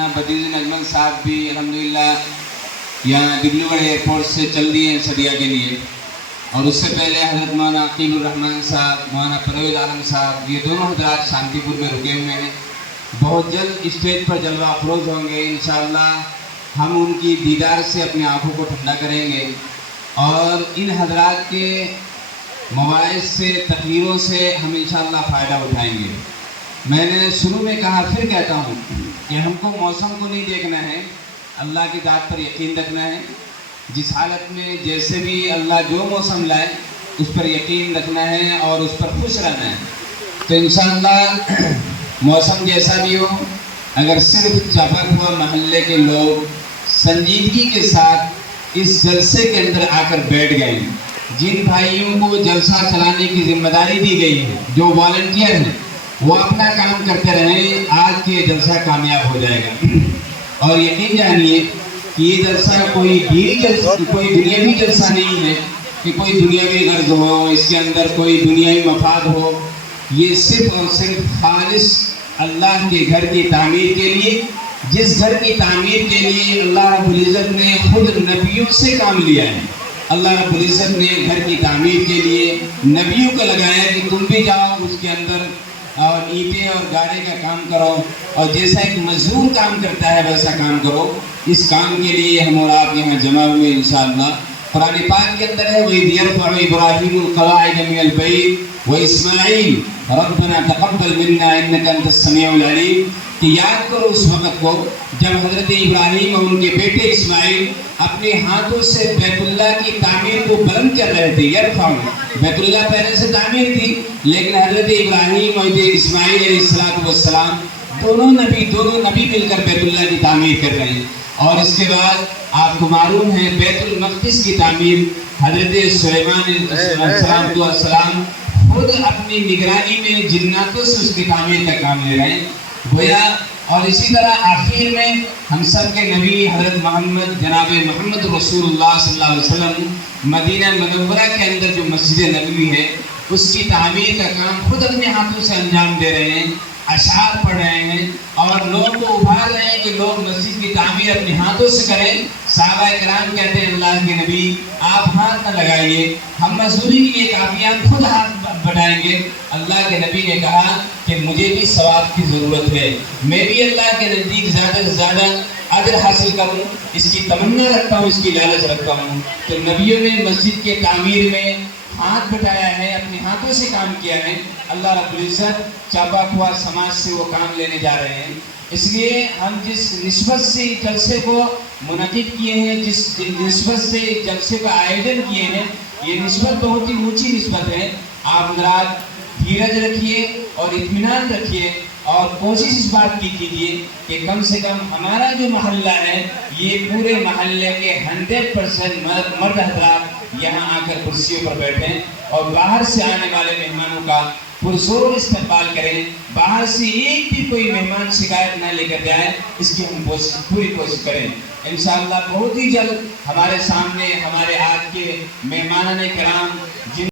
مولانا Badie Ajmal صاحب بھی الحمدللہ یہاں ڈبلیگڑھ ایئرپورٹ سے چل دیے ہیں صدیہ کے لیے، اور اس سے پہلے حضرت مولانا عقیل الرحمن صاحب، مولانا پرویز عالم صاحب، یہ دونوں حضرات شانتی پور میں رکے ہوئے ہیں۔ بہت جلد اسٹیج پر جلوہ افروز ہوں گے انشاءاللہ۔ ہم ان کی دیدار سے اپنی آنکھوں کو ٹھنڈا کریں گے اور ان حضرات کے مواعظ سے، تقریروں سے ہم انشاءاللہ فائدہ اٹھائیں گے۔ میں نے شروع میں کہا، پھر کہتا ہوں کہ ہم کو موسم کو نہیں دیکھنا ہے، اللہ کی ذات پر یقین رکھنا ہے۔ جس حالت میں جیسے بھی اللہ جو موسم لائے اس پر یقین رکھنا ہے اور اس پر خوش رہنا ہے۔ تو انشاءاللہ موسم جیسا بھی ہو، اگر صرف چپک ہوا محلے کے لوگ سنجیدگی کے ساتھ اس جلسے کے اندر آ کر بیٹھ گئے، جن بھائیوں کو جلسہ چلانے کی ذمہ داری دی گئی ہے، جو والنٹیئر ہیں، وہ اپنا کام کرتے رہیں، آج کے جلسہ کامیاب ہو جائے گا۔ اور یقین جانیے کہ یہ جلسہ کوئی دنیاوی جلسہ نہیں ہے کہ کوئی دنیاوی غرض ہو، اس کے اندر کوئی دنیاوی مفاد ہو۔ یہ صرف اور صرف خالص اللہ کے گھر کی تعمیر کے لیے، جس گھر کی تعمیر کے لیے اللہ رب العزت نے خود نبیوں سے کام لیا ہے۔ اللہ رب العزت نے گھر کی تعمیر کے لیے نبیوں کو لگایا کہ تم بھی جاؤ اس کے اندر اور اینٹیں اور گاڑے کا کام کرو، اور جیسا ایک مزدور کام کرتا ہے ویسا کام کرو۔ اس کام کے لیے ہم اور آپ یہاں جمع ہوئے انشاءاللہ۔ قرآن پاک کے اندر ہے وَإِذْ يَرْفَعُ إِبْرَاهِيمُ الْقَوَاعِدَ مِنَ الْبَيْتِ وَإِسْمَاعِيلُ رَبَّنَا تَقَبَّلْ مِنَّا إِنَّكَ أَنْتَ السَّمِيعُ الْعَلِيمُ، کہ یاد کرو اس وقت کو جب حضرت ابراہیم اور ان کے بیٹے اسماعیل اپنے ہاتھوں سے بیت اللہ کی تعمیر کو بلند کر رہے تھے۔ یرفعُ، بیت اللہ پہلے سے تعمیر تھی، لیکن حضرت ابراہیم اور اسماعیل علیہ السلام دونوں نبی مل کر بیت اللہ کی تعمیر کر رہے ہیں۔ اور اس کے بعد آپ کو معلوم ہے بیت المقدس کی تعمیر حضرت سلیمان علیہ السلام خود اپنی نگرانی میں جناتوں سے اس کی تعمیر کا کام لے رہے ہیں گویا۔ اور اسی طرح آخر میں ہم سب کے نبی حضرت محمد جناب محمد رسول اللہ صلی اللہ علیہ وسلم مدینہ منورہ کے اندر جو مسجد نبوی ہے اس کی تعمیر کا کام خود اپنے ہاتھوں سے انجام دے رہے ہیں، اشعار پڑھ رہے ہیں اور لوگوں کو ابھار رہے ہیں کہ لوگ مسجد کی تعمیر اپنے ہاتھوں سے کریں۔ صحابہ کرام کہتے ہیں اللہ کے نبی آپ ہاتھ نہ لگائیے، ہم مزدوری کے لیے کافی، ہم خود ہاتھ بڑھائیں گے۔ اللہ کے نبی نے کہا کہ مجھے بھی ثواب کی ضرورت ہے، میں بھی اللہ کے نزدیک زیادہ سے زیادہ اجر حاصل کروں، اس کی تمنا رکھتا ہوں، اس کی لالچ رکھتا ہوں۔ تو نبیوں نے مسجد کے تعمیر میں ہاتھ بٹایا ہے، اپنے ہاتھوں سے کام کیا ہے۔ اللہ رب العزت چاپاک ہوا سماج سے وہ کام لینے جا رہے ہیں۔ اس لیے ہم جس نسبت سے جلسے کو منعقد کیے ہیں، جس نسبت سے جلسے کا آیوجن کیے ہیں، یہ نسبت بہت ہی اونچی نسبت ہے۔ آپ حضرات دھیرج رکھیے اور اطمینان رکھیے اور کوشش اس بات کی کیجیے کہ کم سے کم ہمارا جو محلہ ہے یہ پورے محلے کے 100% مرد حضرات یہاں آ کر کرسیوں پر بیٹھیں اور باہر سے آنے والے مہمانوں کا پرزور استقبال کریں۔ باہر سے ایک بھی کوئی مہمان شکایت نہ لے کر جائے، اس کی ہم پوری کوشش کریں۔ انشاءاللہ بہت ہی جلد ہمارے سامنے ہمارے آج کے مہمانان کرام